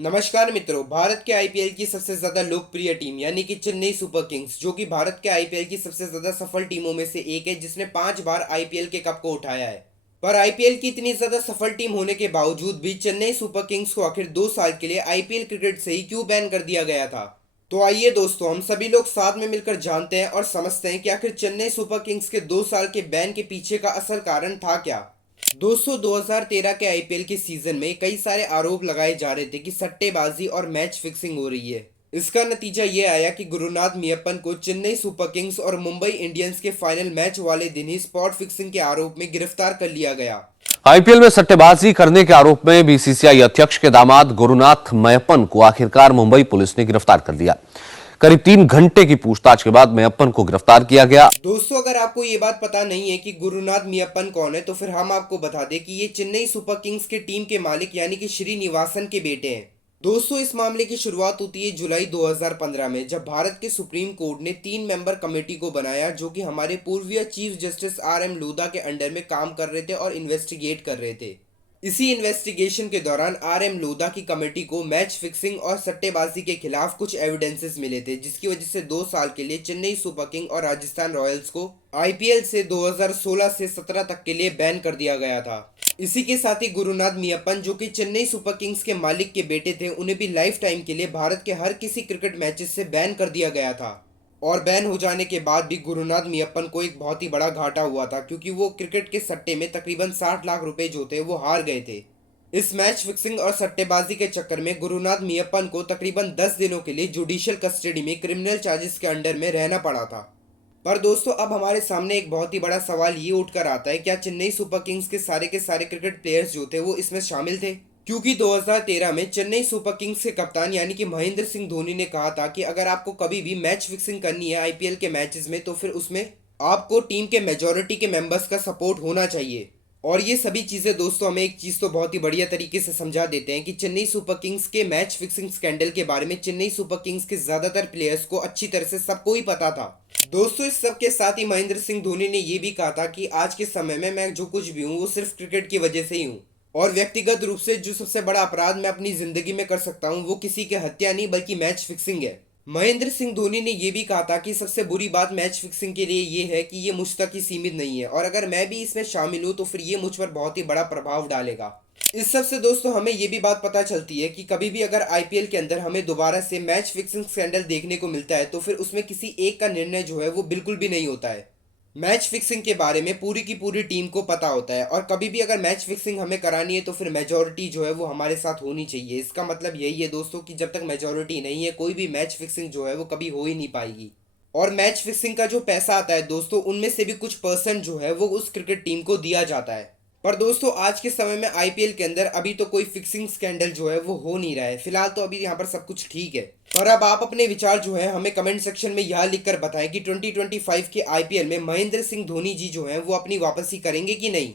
नमस्कार मित्रों। भारत के आईपीएल की सबसे ज्यादा लोकप्रिय टीम यानी कि चेन्नई सुपर किंग्स, जो कि भारत के आईपीएल की सबसे ज्यादा सफल टीमों में से एक है, जिसने 5 बार आईपीएल के कप को उठाया है। पर आईपीएल की इतनी ज्यादा सफल टीम होने के बावजूद भी चेन्नई सुपर किंग्स को आखिर 2 साल के लिए आईपीएल क्रिकेट से ही क्यों बैन कर दिया गया था। तो आइए दोस्तों, हम सभी लोग साथ में मिलकर जानते हैं और समझते हैं कि आखिर चेन्नई सुपर किंग्स के 2 साल के बैन के पीछे का असल कारण था क्या। दोस्तों, 2013 के आईपीएल के सीजन में कई सारे आरोप लगाए जा रहे थे कि सट्टेबाजी और मैच फिक्सिंग हो रही है। इसका नतीजा ये आया कि गुरुनाथ मियप्पन को चेन्नई सुपर किंग्स और मुंबई इंडियंस के फाइनल मैच वाले दिन ही स्पॉट फिक्सिंग के आरोप में गिरफ्तार कर लिया गया। आईपीएल में सट्टेबाजी करने के आरोप में बीसीसीआई अध्यक्ष के दामाद गुरुनाथ मयप्पन को आखिरकार मुंबई पुलिस ने गिरफ्तार कर लिया। करीब 3 घंटे की पूछताछ के बाद मयप्पन को गिरफ्तार किया गया। दोस्तों, अगर आपको ये बात पता नहीं है कि गुरुनाथ मियप्पन कौन है, तो फिर हम आपको बता दें कि ये चेन्नई सुपर किंग्स के टीम के मालिक यानी कि श्रीनिवासन के बेटे हैं। दोस्तों, इस मामले की शुरुआत होती है जुलाई 2015 में, जब भारत के सुप्रीम कोर्ट ने 3 मेंबर कमेटी को बनाया, जो कि हमारे पूर्वीय चीफ जस्टिस RM लोधा के अंडर में काम कर रहे थे और इन्वेस्टिगेट कर रहे थे। इसी इन्वेस्टिगेशन के दौरान RM लोधा की कमेटी को मैच फिक्सिंग और सट्टेबाजी के खिलाफ कुछ एविडेंसेस मिले थे, जिसकी वजह से 2 साल के लिए चेन्नई सुपर किंग और राजस्थान रॉयल्स को आईपीएल से 2016 से 17 तक के लिए बैन कर दिया गया था। इसी के साथ ही गुरुनाथ मियप्पन, जो कि चेन्नई सुपर किंग्स के मालिक के बेटे थे, उन्हें भी लाइफ टाइम के लिए भारत के हर किसी क्रिकेट मैचेस से बैन कर दिया गया था। और बैन हो जाने के बाद भी गुरुनाथ मियप्पन को एक बहुत ही बड़ा घाटा हुआ था, क्योंकि वो क्रिकेट के सट्टे में तकरीबन 60 लाख रुपए जो थे वो हार गए थे। इस मैच फिक्सिंग और सट्टेबाजी के चक्कर में गुरुनाथ मियप्पन को तकरीबन 10 दिनों के लिए जुडिशियल कस्टडी में क्रिमिनल चार्जेस के अंडर में रहना पड़ा था। पर दोस्तों, अब हमारे सामने एक बहुत ही बड़ा सवाल ये उठकर आता है, क्या चेन्नई सुपर किंग्स के सारे क्रिकेट प्लेयर्स जो थे वो इसमें शामिल थे? क्योंकि 2013 में चेन्नई सुपर किंग्स के कप्तान यानी कि महेंद्र सिंह धोनी ने कहा था कि अगर आपको कभी भी मैच फिक्सिंग करनी है आईपीएल के मैचेस में, तो फिर उसमें आपको टीम के मेजॉरिटी के मेंबर्स का सपोर्ट होना चाहिए। और ये सभी चीज़ें दोस्तों हमें एक चीज़ तो बहुत ही बढ़िया तरीके से समझा देते हैं कि चेन्नई सुपर किंग्स के मैच फिक्सिंग स्कैंडल के बारे में चेन्नई सुपर किंग्स के ज़्यादातर प्लेयर्स को अच्छी तरह से सबको ही पता था। दोस्तों, इस सब के साथ ही महेंद्र सिंह धोनी ने यह भी कहा था कि आज के समय में मैं जो कुछ भी हूँ वो सिर्फ क्रिकेट की वजह से ही हूँ, और व्यक्तिगत रूप से जो सबसे बड़ा अपराध मैं अपनी जिंदगी में कर सकता हूँ वो किसी की हत्या नहीं बल्कि मैच फिक्सिंग है। महेंद्र सिंह धोनी ने यह भी कहा था कि सबसे बुरी बात मैच फिक्सिंग के लिए ये है कि ये मुझ तक ही सीमित नहीं है, और अगर मैं भी इसमें शामिल हूँ तो फिर ये मुझ पर बहुत ही बड़ा प्रभाव डालेगा। इस सब से दोस्तों हमें ये भी बात पता चलती है कि कभी भी अगर आईपीएल के अंदर हमें दोबारा से मैच फिक्सिंग स्कैंडल देखने को मिलता है, तो फिर उसमें किसी एक का निर्णय जो है वो बिल्कुल भी नहीं होता है। मैच फिक्सिंग के बारे में पूरी की पूरी टीम को पता होता है, और कभी भी अगर मैच फिक्सिंग हमें करानी है तो फिर मेजॉरिटी जो है वो हमारे साथ होनी चाहिए। इसका मतलब यही है दोस्तों कि जब तक मेजॉरिटी नहीं है, कोई भी मैच फिक्सिंग जो है वो कभी हो ही नहीं पाएगी। और मैच फिक्सिंग का जो पैसा आता है दोस्तों, उनमें से भी कुछ परसेंट जो है वो उस क्रिकेट टीम को दिया जाता है। पर दोस्तों, आज के समय में आईपीएल के अंदर अभी तो कोई फिक्सिंग स्कैंडल जो है वो हो नहीं रहा है। फिलहाल तो अभी यहाँ पर सब कुछ ठीक है। पर अब आप अपने विचार जो है हमें कमेंट सेक्शन में यह लिखकर बताएं कि 2025 के आईपीएल में महेंद्र सिंह धोनी जी जो हैं वो अपनी वापसी करेंगे कि नहीं।